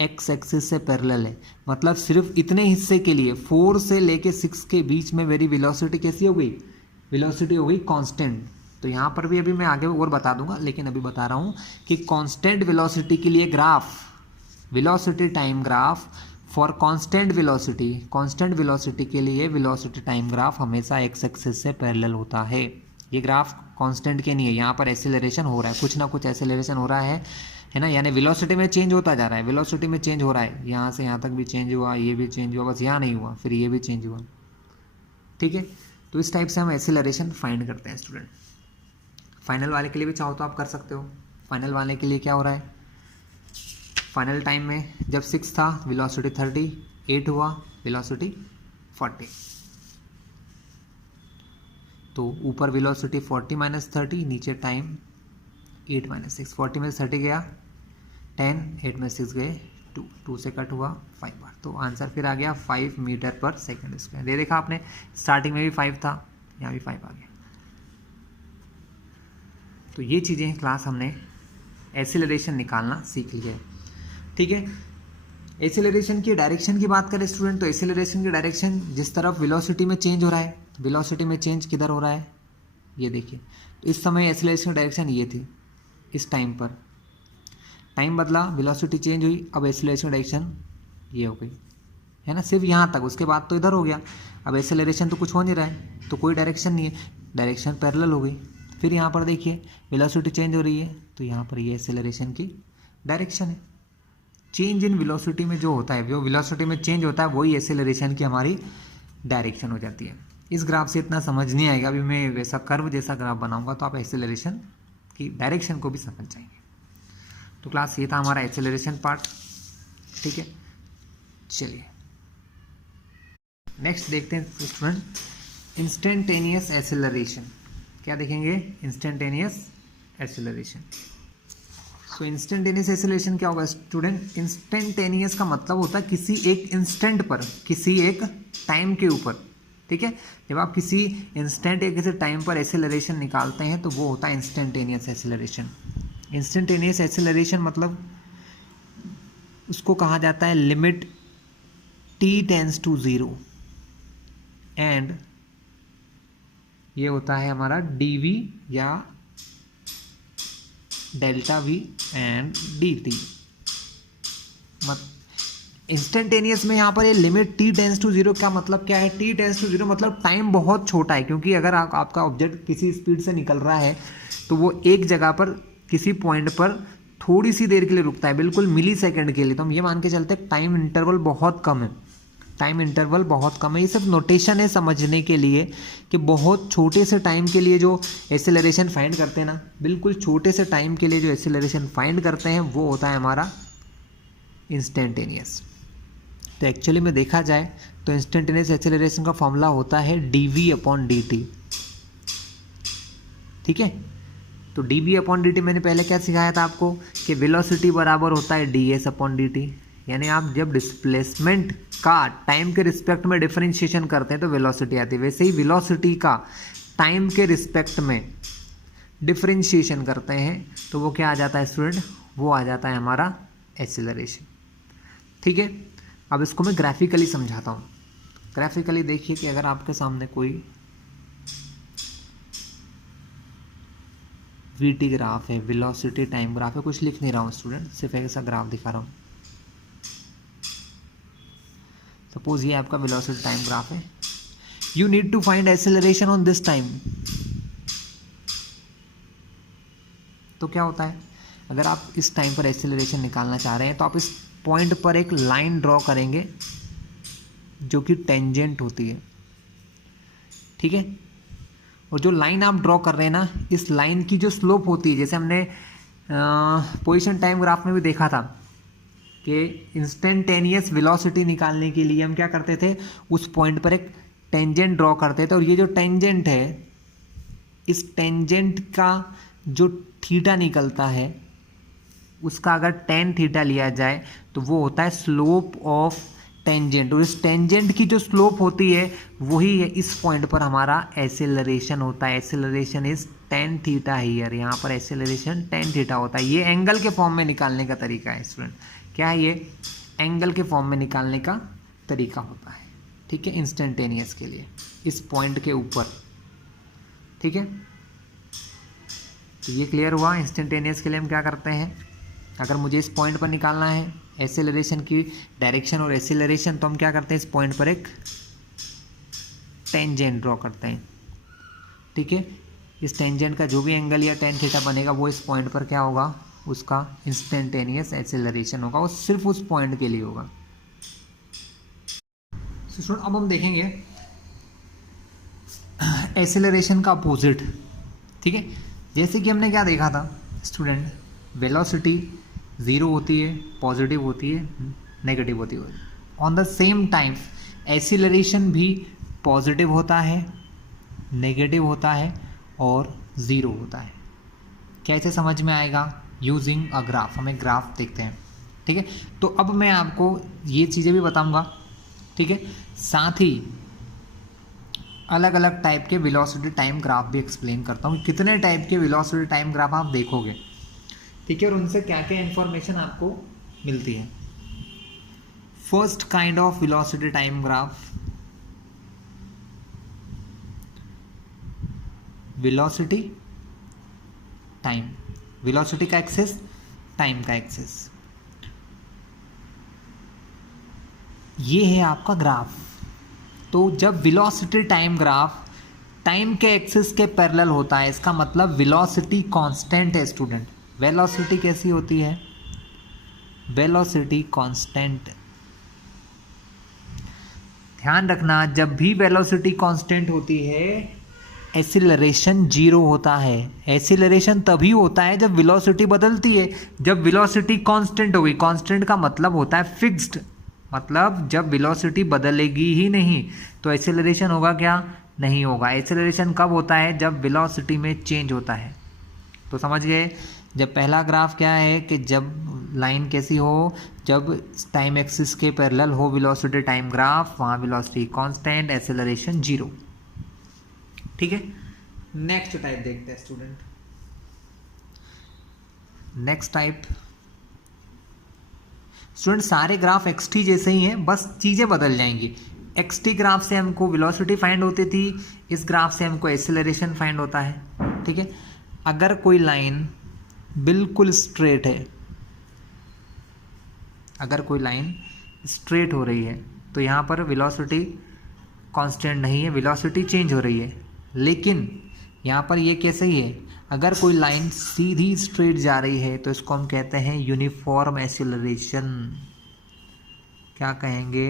एक्स एक्सिस से पैरेलल है। मतलब सिर्फ इतने हिस्से के लिए 4 से लेके 6 के बीच में मेरी वेलोसिटी कैसी हो गई, वेलोसिटी हो गई कांस्टेंट। तो यहाँ पर भी अभी मैं आगे और बता दूंगा, लेकिन अभी बता रहा हूँ कि कांस्टेंट वेलोसिटी के लिए graph, velocity time graph for constant velocity, constant velocity के लिए वेलोसिटी टाइम ग्राफ हमेशा एक्स एक्सिस से पैरेलल होता है। ये ग्राफ कांस्टेंट के नहीं है, यहाँ पर एक्सेलरेशन हो रहा है, कुछ ना कुछ एक्सेलरेशन हो रहा है ना, यानी वेलोसिटी में चेंज होता जा रहा है, वेलोसिटी में चेंज हो रहा है, यहाँ से यहाँ तक भी चेंज हुआ, ये भी चेंज हुआ, बस यहाँ नहीं हुआ, फिर ये भी चेंज हुआ। ठीक है, तो इस टाइप से हम एक्सेलरेशन फाइंड करते हैं स्टूडेंट। फाइनल वाले के लिए भी चाहो तो आप कर सकते हो। फाइनल वाले के लिए क्या हो रहा है, फाइनल टाइम में जब 6 था वेलोसिटी 30, 8 हुआ वेलोसिटी 40, तो ऊपर वेलोसिटी 40 माइनस 30, नीचे टाइम 8 माइनस 6, 40 में 30 गया 10, 8 में 6 गए 2, 2 से कट हुआ 5 बार, तो आंसर फिर आ गया 5 मीटर पर सेकेंड स्क्वायर। ये देखा आपने, स्टार्टिंग में भी 5 था, यहाँ भी 5 आ गया। तो ये चीज़ें क्लास हमने एक्सेलरेशन निकालना सीख लिया है। ठीक है, एक्सेलरेशन की डायरेक्शन की बात करें स्टूडेंट, तो एक्सेलरेशन की डायरेक्शन जिस तरफ वेलोसिटी में चेंज हो रहा है, वेलोसिटी में चेंज किधर हो रहा है, ये देखिए, तो इस समय एक्सेलरेशन की डायरेक्शन ये थी। इस टाइम पर टाइम बदला, वेलोसिटी चेंज हुई, अब एक्सेलरेशन डायरेक्शन ये हो गई, है ना, सिर्फ यहाँ तक, उसके बाद तो इधर हो गया। अब एक्सेलरेशन तो कुछ हो नहीं रहा है, तो कोई डायरेक्शन नहीं है, डायरेक्शन पैरेलल हो गई। फिर यहाँ पर देखिए वेलोसिटी चेंज हो रही है, तो यहाँ पर ये एक्सेलरेशन की डायरेक्शन है। चेंज इन वेलोसिटी में जो होता है, जो वेलोसिटी में चेंज होता है, वही एक्सेलरेशन की हमारी डायरेक्शन हो जाती है। इस ग्राफ से इतना समझ नहीं आएगा, अभी मैं वैसा कर्व जैसा ग्राफ बनाऊंगा तो आप एक्सेलरेशन की डायरेक्शन को भी समझ जाएंगे। तो क्लास ये था हमारा एक्सेलरेशन पार्ट, ठीक है। चलिए नेक्स्ट देखते हैं स्टूडेंट, इंस्टेंटेनियस एक्सेलरेशन। क्या देखेंगे? Instantaneous acceleration. So instantaneous acceleration क्या होगा स्टूडेंट? इंस्टेंटेनियस का मतलब होता है किसी एक इंस्टेंट पर, किसी एक टाइम के ऊपर, ठीक है। जब आप किसी इंस्टेंट या किसी टाइम पर एक्सेलरेशन निकालते हैं तो वो होता है इंस्टेंटेनियस एक्सेलरेशन। इंस्टेंटेनियस एक्सेलरेशन मतलब उसको कहा जाता है limit t tends to 0 and ये होता है हमारा dv या delta v and dt। Instantaneous में यहाँ पर ये लिमिट t टेंस टू 0 का मतलब क्या है? t टेंस टू 0 मतलब टाइम बहुत छोटा है, क्योंकि अगर आपका ऑब्जेक्ट किसी स्पीड से निकल रहा है तो वो एक जगह पर किसी पॉइंट पर थोड़ी सी देर के लिए रुकता है, बिल्कुल मिली सेकेंड के लिए। तो हम ये मान के चलते हैं टाइम इंटरवल बहुत कम है, टाइम इंटरवल बहुत कम है। ये सिर्फ नोटेशन है समझने के लिए कि बहुत छोटे से टाइम के लिए जो एक्सेलरेशन फाइंड करते हैं ना, बिल्कुल छोटे से टाइम के लिए जो एक्सेलरेशन फाइंड करते हैं वो होता है हमारा इंस्टेंटेनियस। तो एक्चुअली में देखा जाए तो इंस्टेंटेनियस एक्सेलरेशन का फॉर्मूला होता है dv/dt, ठीक है। तो dv/dt मैंने पहले क्या सिखाया था आपको कि वेलोसिटी बराबर होता है ds/dt, यानी आप जब डिस्प्लेसमेंट का टाइम के रिस्पेक्ट में डिफरेंशिएशन करते हैं तो वेलोसिटी आती है, वैसे ही वेलोसिटी का टाइम के रिस्पेक्ट में डिफरेंशिएशन करते हैं तो वो क्या आ जाता है स्टूडेंट? वो आ जाता है हमारा एक्सेलरेशन, ठीक है। अब इसको मैं ग्राफिकली समझाता हूँ। ग्राफिकली देखिए कि अगर आपके सामने कोई वीटी ग्राफ है, वेलोसिटी टाइम ग्राफ है, कुछ लिख नहीं रहा हूँ स्टूडेंट, सिर्फ ऐसा ग्राफ दिखा रहा हूँ। सपोज ये आपका वेलोसिटी टाइम ग्राफ है। You need to find acceleration on this time. तो क्या होता है, अगर आप इस टाइम पर एक्सेलरेशन निकालना चाह रहे हैं तो आप इस पॉइंट पर एक लाइन ड्रॉ करेंगे जो कि टेंजेंट होती है, ठीक है। और जो लाइन आप ड्रॉ कर रहे हैं ना, इस लाइन की जो स्लोप होती है, जैसे हमने पोजीशन टाइम ग्राफ में भी देखा था कि इंस्टेंटेनियस वेलोसिटी निकालने के लिए हम क्या करते थे, उस पॉइंट पर एक टेंजेंट ड्रॉ करते थे। और ये जो टेंजेंट है, इस टेंजेंट का जो थीटा निकलता है उसका अगर टेन थीटा लिया जाए तो वो होता है स्लोप ऑफ टेंजेंट। और इस टेंजेंट की जो स्लोप होती है वही है इस पॉइंट पर हमारा एक्सेलरेशन होता है। Acceleration is tan theta here, यहाँ पर एक्सेलरेशन टेन थीटा होता है। ये एंगल के फॉर्म में निकालने का तरीका है स्टूडेंट। क्या है ये? एंगल के फॉर्म में निकालने का तरीका होता है, ठीक है, इंस्टेंटेनियस के लिए इस पॉइंट के ऊपर, ठीक है। तो ये क्लियर हुआ। इंस्टेंटेनियस के लिए हम क्या करते हैं, अगर मुझे इस पॉइंट पर निकालना है एक्सेलरेशन की डायरेक्शन और एक्सेलरेशन, तो हम क्या करते हैं, इस पॉइंट पर एक टेंजेंट ड्रॉ करते हैं, ठीक है। इस टेंजेंट का जो भी एंगल या टेन थीटा बनेगा वो इस पॉइंट पर क्या होगा, उसका इंस्टेंटेनियस एक्सेलरेशन होगा, वो सिर्फ उस पॉइंट के लिए होगा। अब हम देखेंगे एक्सेलरेशन का अपोजिट, ठीक है। जैसे कि हमने क्या देखा था स्टूडेंट, वेलोसिटी ज़ीरो होती है, पॉजिटिव होती है, नेगेटिव होती है। On the same time acceleration भी पॉजिटिव होता है, नेगेटिव होता है और ज़ीरो होता है। कैसे समझ में आएगा? Using a graph. हमें ग्राफ देखते हैं, ठीक है। तो अब मैं आपको ये चीज़ें भी बताऊंगा, ठीक है, साथ ही अलग अलग टाइप के वेलोसिटी टाइम ग्राफ भी एक्सप्लेन करता हूँ। कितने टाइप के वेलोसिटी टाइम ग्राफ आप देखोगे, ठीक है, और उनसे क्या क्या इन्फॉर्मेशन आपको मिलती है। First kind of velocity time graph, velocity time, velocity का एक्सेस, टाइम का एक्सेस, ये है आपका ग्राफ। तो जब वेलोसिटी टाइम ग्राफ टाइम के एक्सेस के पैरेलल होता है, इसका मतलब वेलोसिटी कांस्टेंट है स्टूडेंट। वेलोसिटी कैसी होती है? Velocity constant. ध्यान रखना, जब भी वेलोसिटी कांस्टेंट होती है एक्सीलरेशन जीरो होता है। एक्सीलरेशन तभी होता है जब वेलोसिटी बदलती है। जब वेलोसिटी कांस्टेंट होगी, कांस्टेंट का मतलब होता है फिक्स्ड, मतलब जब वेलोसिटी बदलेगी ही नहीं तो एक्सीलरेशन होगा क्या? नहीं होगा। एक्सीलरेशन कब होता है? जब वेलोसिटी में चेंज होता है। तो समझ गए। जब पहला ग्राफ क्या है कि जब लाइन कैसी हो, जब टाइम एक्सिस के पैरेलल हो वेलोसिटी टाइम ग्राफ, वहाँ वेलोसिटी कांस्टेंट, एक्सीलरेशन जीरो। ठीक है, नेक्स्ट टाइप देखते हैं स्टूडेंट। नेक्स्ट टाइप स्टूडेंट, सारे ग्राफ एक्सटी जैसे ही हैं, बस चीज़ें बदल जाएंगी। एक्सटी ग्राफ से हमको वेलोसिटी फाइंड होती थी, इस ग्राफ से हमको एक्सीलरेशन फाइंड होता है। ठीक है, अगर कोई लाइन बिल्कुल स्ट्रेट है, अगर कोई लाइन स्ट्रेट हो रही है तो यहाँ पर वेलोसिटी कांस्टेंट नहीं है, वेलोसिटी चेंज हो रही है। लेकिन यहाँ पर ये कैसे ही है, अगर कोई लाइन सीधी स्ट्रेट जा रही है तो इसको हम कहते हैं यूनिफॉर्म एक्सीलरेशन। क्या कहेंगे?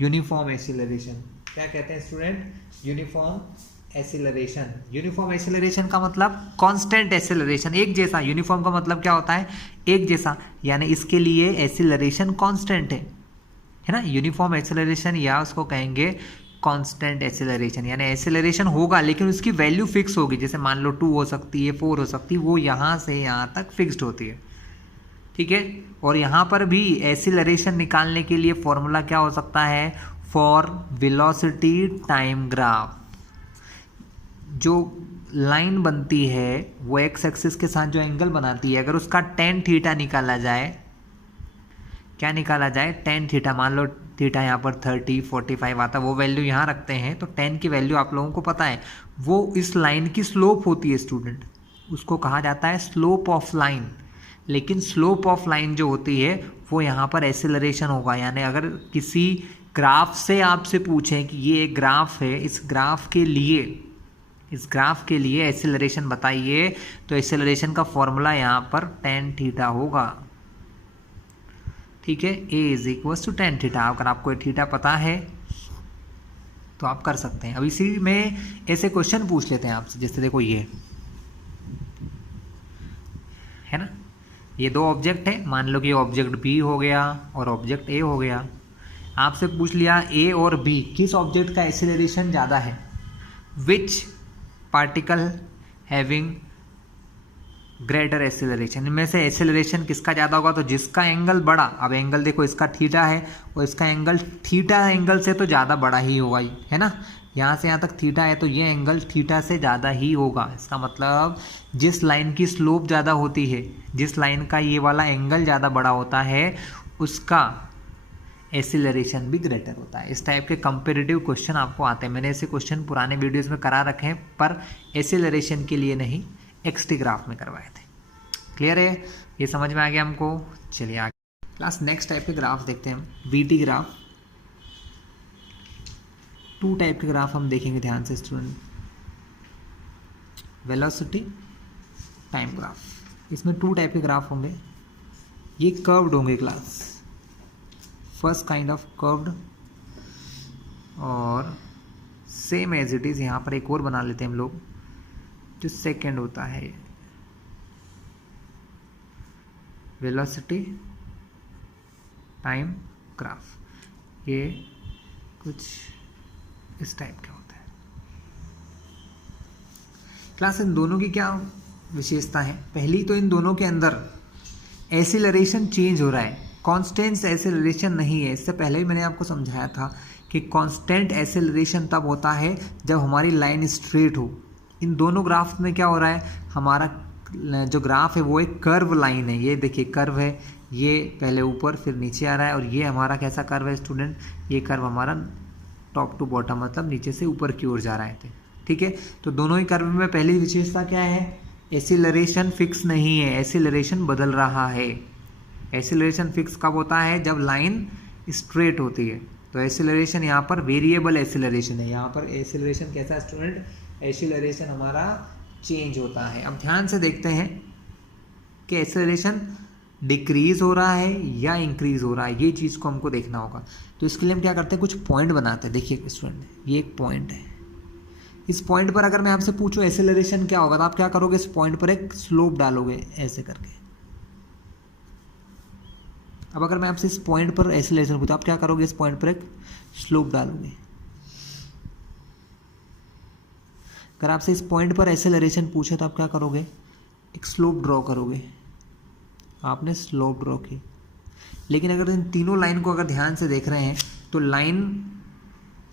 Uniform acceleration. क्या कहते हैं student? Uniform acceleration. Uniform acceleration का मतलब कांस्टेंट एक्सीलरेशन, एक जैसा। यूनिफॉर्म का मतलब क्या होता है? एक जैसा, यानी इसके लिए एक्सीलरेशन कांस्टेंट है ना। यूनिफॉर्म एक्सीलरेशन या उसको कहेंगे कांस्टेंट एक्सीलरेशन, यानी एक्सीलरेशन होगा लेकिन उसकी वैल्यू फिक्स होगी। जैसे मान लो 2 हो सकती है, 4 हो सकती है, वो यहाँ से यहाँ तक फिक्स्ड होती है। ठीक है, और यहाँ पर भी एक्सीलरेशन निकालने के लिए फॉर्मूला क्या हो सकता है? फॉर वेलोसिटी टाइम ग्राफ, जो लाइन बनती है वो एक्स एक्सिस के साथ जो एंगल बनाती है, अगर उसका टेन थीटा निकाला जाए, क्या निकाला जाए? Tan theta. मान लो थीटा यहाँ पर 30, 45 आता है, वो वैल्यू यहाँ रखते हैं तो टेन की वैल्यू आप लोगों को पता है, वो इस लाइन की स्लोप होती है स्टूडेंट, उसको कहा जाता है स्लोप ऑफ लाइन। लेकिन स्लोप ऑफ लाइन जो होती है वो यहाँ पर एक्सीलरेशन होगा। यानी अगर किसी ग्राफ से आपसे पूछें कि ये एक ग्राफ है, इस ग्राफ के लिए एक्सीलरेशन बताइए, तो एक्सीलरेशन का फॉर्मूला यहाँ पर टेन थीटा होगा। ठीक है, a is equal to tan theta. अगर आपको थीटा पता है तो आप कर सकते हैं। अब इसी में ऐसे क्वेश्चन पूछ लेते हैं आपसे, जैसे देखो ये है ना, ये दो ऑब्जेक्ट है, मान लो कि ऑब्जेक्ट बी हो गया और ऑब्जेक्ट ए हो गया। आपसे पूछ लिया ए और बी किस ऑब्जेक्ट का एक्सीलरेशन ज़्यादा है, which particle having greater acceleration. इनमें से एक्सीलरेशन किसका ज़्यादा होगा? तो जिसका एंगल बड़ा, अब एंगल देखो इसका थीटा है और इसका एंगल थीटा एंगल से तो ज़्यादा बड़ा ही होगा, है ना। यहाँ से यहाँ तक थीटा है तो ये एंगल थीटा से ज़्यादा ही होगा। इसका मतलब जिस लाइन की स्लोप ज़्यादा होती है, जिस लाइन का ये वाला एंगल ज़्यादा बड़ा होता है, उसका एक्सीलरेशन भी ग्रेटर होता है। इस टाइप के कंपेरेटिव क्वेश्चन आपको आते हैं। मैंने ऐसे क्वेश्चन पुराने वीडियोस में करा रखे हैं, पर एक्सीलरेशन के लिए नहीं, एक्सटी ग्राफ में करवाए थे। क्लियर है? ये समझ में आ गया हमको। चलिए आगे क्लास नेक्स्ट टाइप के ग्राफ देखते हैं हम, वीटी ग्राफ। 2 टाइप के ग्राफ हम देखेंगे ध्यान से स्टूडेंट, वेलोसिटी टाइम ग्राफ। इसमें 2 टाइप के ग्राफ होंगे, ये कर्व्ड होंगे class. First kind of curved, और सेम एज इट इज़ यहाँ पर एक और बना लेते हैं हम लोग, जो सेकेंड होता है वेलोसिटी टाइम ग्राफ। ये कुछ इस टाइप के होता है क्लास। इन दोनों की क्या विशेषता है? पहली तो इन दोनों के अंदर एक्सीलरेशन चेंज हो रहा है, कांस्टेंट एक्सीलरेशन नहीं है। इससे पहले भी मैंने आपको समझाया था कि कांस्टेंट एक्सीलरेशन तब होता है जब हमारी लाइन स्ट्रेट हो। इन दोनों ग्राफ में क्या हो रहा है, हमारा जो ग्राफ है वो एक कर्व लाइन है। ये देखिए कर्व है, ये पहले ऊपर फिर नीचे आ रहा है, और ये हमारा कैसा कर्व है स्टूडेंट? ये कर्व हमारा टॉप टू बॉटम, मतलब नीचे से ऊपर की ओर जा रहा है। ठीक है, तो दोनों ही कर्व में पहली विशेषता क्या है? एक्सीलरेशन फिक्स नहीं है, एक्सीलरेशन बदल रहा है। एक्सीलरेशन फिक्स कब होता है? जब लाइन स्ट्रेट होती है। तो एक्सीलरेशन यहाँ पर वेरिएबल एक्सीलरेशन है। यहाँ पर एक्सीलरेशन कैसा है स्टूडेंट? एक्सीलरेशन हमारा चेंज होता है। अब ध्यान से देखते हैं कि एक्सीलरेशन डिक्रीज हो रहा है या इंक्रीज हो रहा है, ये चीज़ को हमको देखना होगा। तो इसके लिए हम क्या करते हैं, कुछ पॉइंट बनाते हैं। देखिए स्टूडेंट, ये एक पॉइंट है, इस पॉइंट पर अगर मैं आपसे पूछूं एक्सेलरेशन क्या होगा, तो आप क्या करोगे, इस पॉइंट पर एक स्लोप डालोगे ऐसे करके। अब अगर मैं आपसे इस पॉइंट पर एक्सेलरेशन पूछूं, आप क्या करोगे, इस पॉइंट पर एक स्लोप डालोगे। अगर आपसे इस पॉइंट पर एक्सेलरेशन पूछे तो आप क्या करोगे, एक स्लोप ड्रॉ करोगे। आपने स्लोप ड्रॉ की, लेकिन अगर इन तीनों लाइन को अगर ध्यान से देख रहे हैं तो लाइन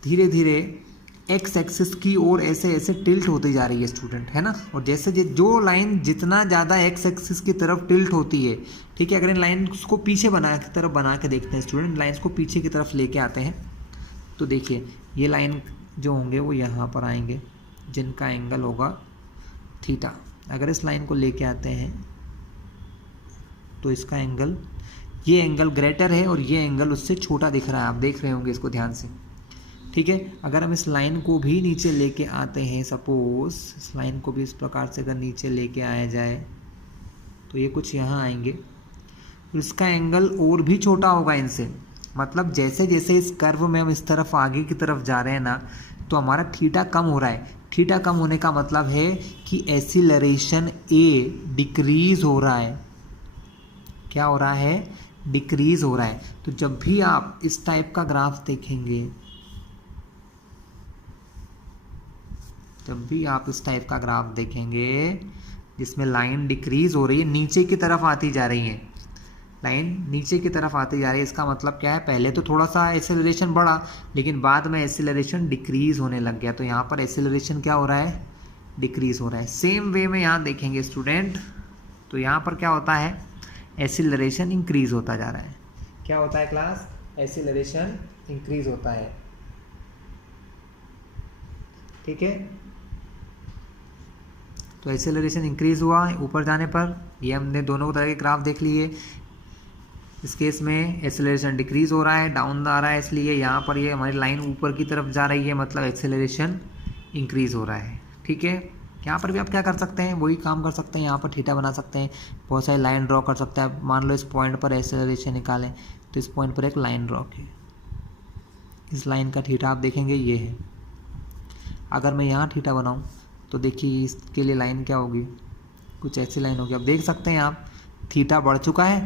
धीरे धीरे एक्स एक्सिस की ओर ऐसे ऐसे टिल्ट होती जा रही है स्टूडेंट, है ना। और जैसे जो लाइन जितना ज़्यादा एक्स एक्सिस की तरफ टिल्ट होती है, ठीक है, अगर इन लाइन्स को पीछे बना के देखते हैं स्टूडेंट, लाइन्स को पीछे की तरफ लेके आते हैं, तो देखिए ये लाइन जो होंगे वो यहाँ पर आएंगे, जिनका एंगल होगा थीटा। अगर इस लाइन को लेके आते हैं तो इसका एंगल, ये एंगल ग्रेटर है और ये एंगल उससे छोटा दिख रहा है, आप देख रहे होंगे इसको ध्यान से, ठीक है। अगर हम इस लाइन को भी नीचे लेके आते हैं, सपोज इस लाइन को भी इस प्रकार से अगर नीचे लेके आया जाए तो ये कुछ यहाँ आएंगे, तो इसका एंगल और भी छोटा होगा इनसे। मतलब जैसे जैसे इस कर्व में हम इस तरफ आगे की तरफ जा रहे हैं ना, तो हमारा थीटा कम हो रहा है। थीटा कम होने का मतलब है कि एक्सीलरेशन ए डिक्रीज हो रहा है। क्या हो रहा है, डिक्रीज हो रहा है। तो जब भी आप इस टाइप का ग्राफ देखेंगे, जब भी आप इस टाइप का ग्राफ देखेंगे जिसमें लाइन डिक्रीज हो रही है, नीचे की तरफ आती जा रही है, लाइन नीचे की तरफ आती जा रही है, इसका मतलब क्या है, पहले तो थोड़ा सा एक्सेलरेशन बढ़ा लेकिन बाद में एक्सेलरेशन डिक्रीज होने लग गया। तो यहाँ पर एक्सेलरेशन क्या हो रहा है, डिक्रीज हो रहा है। सेम वे में यहाँ देखेंगे स्टूडेंट, तो यहाँ पर क्या होता है, एक्सेलरेशन इंक्रीज होता जा रहा है। क्या होता है क्लास, एक्सेलरेशन इंक्रीज होता है, ठीक है। तो एक्सेलरेशन इंक्रीज हुआ ऊपर जाने पर, ये हमने दोनों तरह के ग्राफ देख लिए। इस केस में एक्सेलरेशन डिक्रीज हो रहा है, डाउन आ रहा है, इसलिए यहाँ पर ये हमारी लाइन ऊपर की तरफ जा रही है, मतलब एक्सेलरेशन इंक्रीज हो रहा है, ठीक है। यहाँ पर भी आप क्या कर सकते हैं, वही काम कर सकते हैं, यहाँ पर थीटा बना सकते हैं, बहुत सारी लाइन ड्रॉ कर सकते हैं। मान लो इस पॉइंट पर एक्सेलरेशन निकालें, तो इस पॉइंट पर एक लाइन ड्रॉ की, इस लाइन का थीटा आप देखेंगे ये है। अगर मैं यहाँ थीटा बनाऊँ तो देखिए इसके लिए लाइन क्या होगी, कुछ ऐसी लाइन होगी। अब देख सकते हैं आप, थीटा बढ़ चुका है,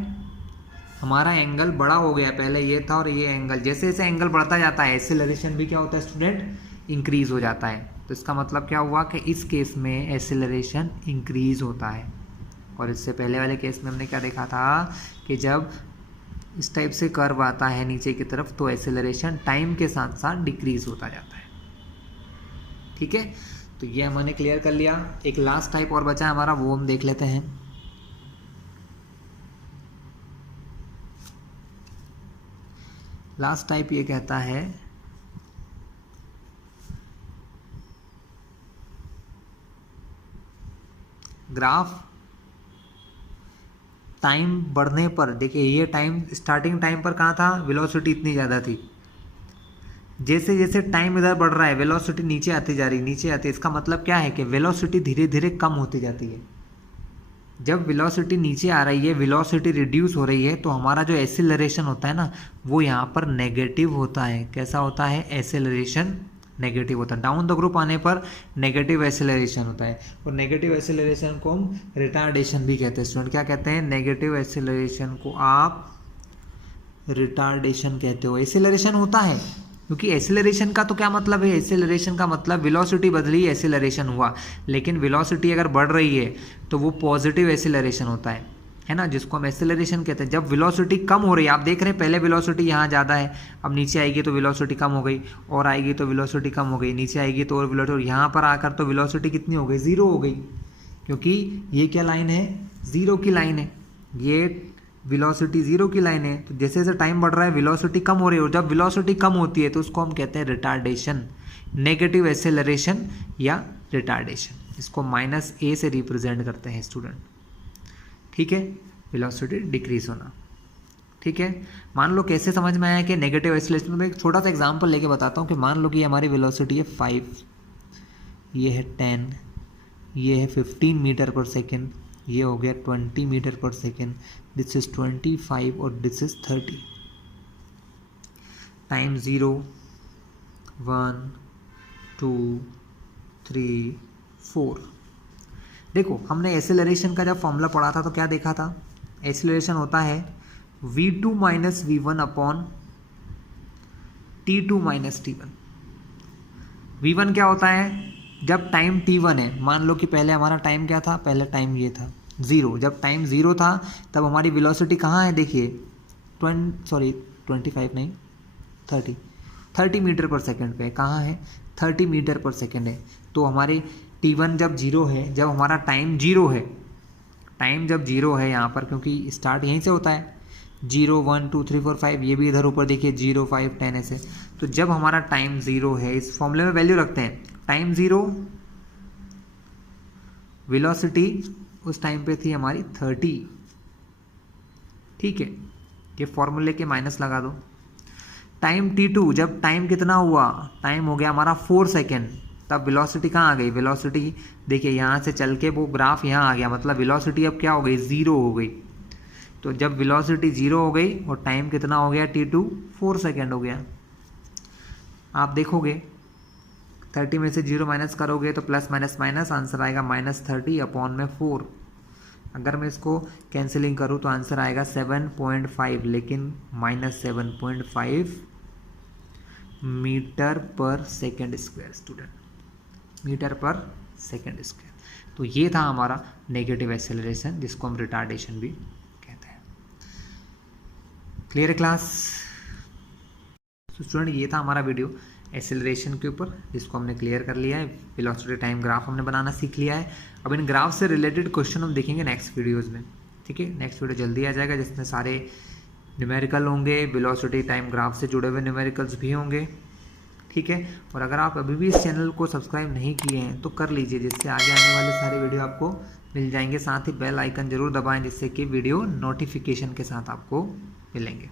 हमारा एंगल बड़ा हो गया, पहले ये था और ये एंगल, जैसे जैसे एंगल बढ़ता जाता है एक्सेलरेशन भी क्या होता है स्टूडेंट, इंक्रीज हो जाता है। तो इसका मतलब क्या हुआ कि इस केस में एक्सेलरेशन इंक्रीज होता है। और इससे पहले वाले केस में हमने क्या देखा था कि जब इस टाइप से कर्व आता है नीचे की तरफ तो एक्सेलरेशन टाइम के साथ साथ डिक्रीज होता जाता है, ठीक है। तो ये हमने क्लियर कर लिया। एक लास्ट टाइप और बचा है हमारा, वो हम देख लेते हैं। लास्ट टाइप ये कहता है ग्राफ टाइम बढ़ने पर, देखिए ये टाइम स्टार्टिंग टाइम पर कहाँ था, वेलोसिटी इतनी ज़्यादा थी, जैसे जैसे टाइम इधर बढ़ रहा है वेलोसिटी नीचे आती जा रही, नीचे आती है। इसका मतलब क्या है कि वेलोसिटी धीरे धीरे कम होती जाती है। जब वेलोसिटी नीचे आ रही है, वेलोसिटी रिड्यूस हो रही है, तो हमारा जो एक्सेलरेशन होता है ना, वो यहाँ पर नेगेटिव होता है। कैसा होता है, एक्सेलरेशन नेगेटिव होता है। डाउन द ग्रुप आने पर नेगेटिव एक्सेलरेशन होता है, और नेगेटिव एक्सेलरेशन को हम रिटार्डेशन भी कहते हैं स्टूडेंट। क्या कहते हैं, नेगेटिव एक्सेलरेशन को आप रिटार्डेशन कहते हो। एक्सेलरेशन होता है, क्योंकि एक्सेलरेशन का तो क्या मतलब है, एक्सेलरेशन का मतलब वेलोसिटी बदली एक्सेलरेशन हुआ, लेकिन वेलोसिटी अगर बढ़ रही है तो वो पॉजिटिव एक्सेलरेशन होता है ना, जिसको हम एक्सेलरेशन कहते हैं। जब वेलोसिटी कम हो रही है, आप देख रहे हैं पहले वेलोसिटी यहाँ ज़्यादा है, अब नीचे आएगी तो वेलोसिटी कम हो गई, और आएगी तो वेलोसिटी कम हो गई, नीचे आएगी तो और वेलोसिटी, और यहाँ पर आकर तो वेलोसिटी कितनी हो गई, ज़ीरो हो गई, क्योंकि ये क्या लाइन है, ज़ीरो की लाइन है, ये वेलोसिटी ज़ीरो की लाइन है। तो जैसे जैसे टाइम बढ़ रहा है वेलोसिटी कम हो रही है, और जब वेलोसिटी कम होती है तो उसको हम कहते हैं रिटार्डेशन, नेगेटिव एक्सेलरेशन या रिटार्डेशन। इसको -a से रिप्रेजेंट करते हैं स्टूडेंट, ठीक है, वेलोसिटी डिक्रीज होना, ठीक है। मान लो कैसे समझ में आया कि नेगेटिव एक्सेलरेशन में, एक छोटा सा एग्जांपल लेके बताता हूँ कि मान लो कि हमारी वेलोसिटी है 5, ये है 10, ये है 15 मीटर पर सेकेंड, ये हो गया 20 मीटर पर सेकेंड, दिस इज 25 और दिस इज 30। टाइम 0, 1, 2, 3, 4। देखो हमने एसेलरेशन का जब फॉर्मूला पढ़ा था तो क्या देखा था, एसेलरेशन होता है v2 minus v1 upon t2 minus t1। v1 क्या होता है, जब टाइम t1 है, मान लो कि पहले हमारा टाइम क्या था, पहले टाइम ये था 0, जब टाइम 0 था तब हमारी वेलोसिटी कहाँ है, देखिए 25 नहीं 30 मीटर पर सेकंड पे कहाँ है, 30 मीटर पर सेकंड है। तो हमारे t1 जब 0 है, जब हमारा टाइम 0 है, टाइम जब 0 है यहाँ पर, क्योंकि स्टार्ट यहीं से होता है 0, 1, 2, 3, 4, 5, ये भी इधर ऊपर देखिए 0, 5, 10 ऐसे। तो जब हमारा टाइम 0 है, इस फॉर्मूले में वैल्यू रखते हैं, टाइम 0, वेलोसिटी उस टाइम पे थी हमारी 30, ठीक है, ये फॉर्मूले के माइनस लगा दो। टाइम t2, जब टाइम कितना हुआ, टाइम हो गया हमारा 4 सेकेंड, तब वेलोसिटी कहाँ आ गई, वेलोसिटी देखिए यहाँ से चल के वो ग्राफ यहाँ आ गया, मतलब वेलोसिटी अब क्या हो गई, 0 हो गई। तो जब वेलोसिटी 0 हो गई और टाइम कितना हो गया t2, 4 सेकेंड हो गया। आप देखोगे 30 में से 0 माइनस करोगे तो प्लस माइनस माइनस आंसर आएगा -30 अपॉन में 4। अगर मैं इसको कैंसिलिंग करूँ तो आंसर आएगा 7.5, लेकिन -7.5 मीटर पर सेकेंड स्क्वायर, स्टूडेंट मीटर पर सेकेंड स्क्वायर। तो ये था हमारा नेगेटिव एक्सेलरेशन, जिसको हम रिटार्डेशन भी कहते हैं। क्लियर है क्लास? तो स्टूडेंट ये था हमारा वीडियो एक्सेलरेशन के ऊपर, जिसको हमने क्लियर कर लिया है। वेलोसिटी टाइम ग्राफ हमने बनाना सीख लिया है। अब इन ग्राफ से रिलेटेड क्वेश्चन हम देखेंगे नेक्स्ट वीडियोज़ में, ठीक है। नेक्स्ट वीडियो जल्दी आ जाएगा, जिसमें सारे न्यूमेरिकल होंगे, वेलोसिटी टाइम ग्राफ से जुड़े हुए न्यूमेरिकल्स भी होंगे, ठीक है। और अगर आप अभी भी इस चैनल को सब्सक्राइब नहीं किए हैं तो कर लीजिए, जिससे आगे आने वाले सारे वीडियो आपको मिल जाएंगे। साथ ही बेल आइकन जरूर दबाएं, जिससे कि वीडियो नोटिफिकेशन के साथ आपको मिलेंगे।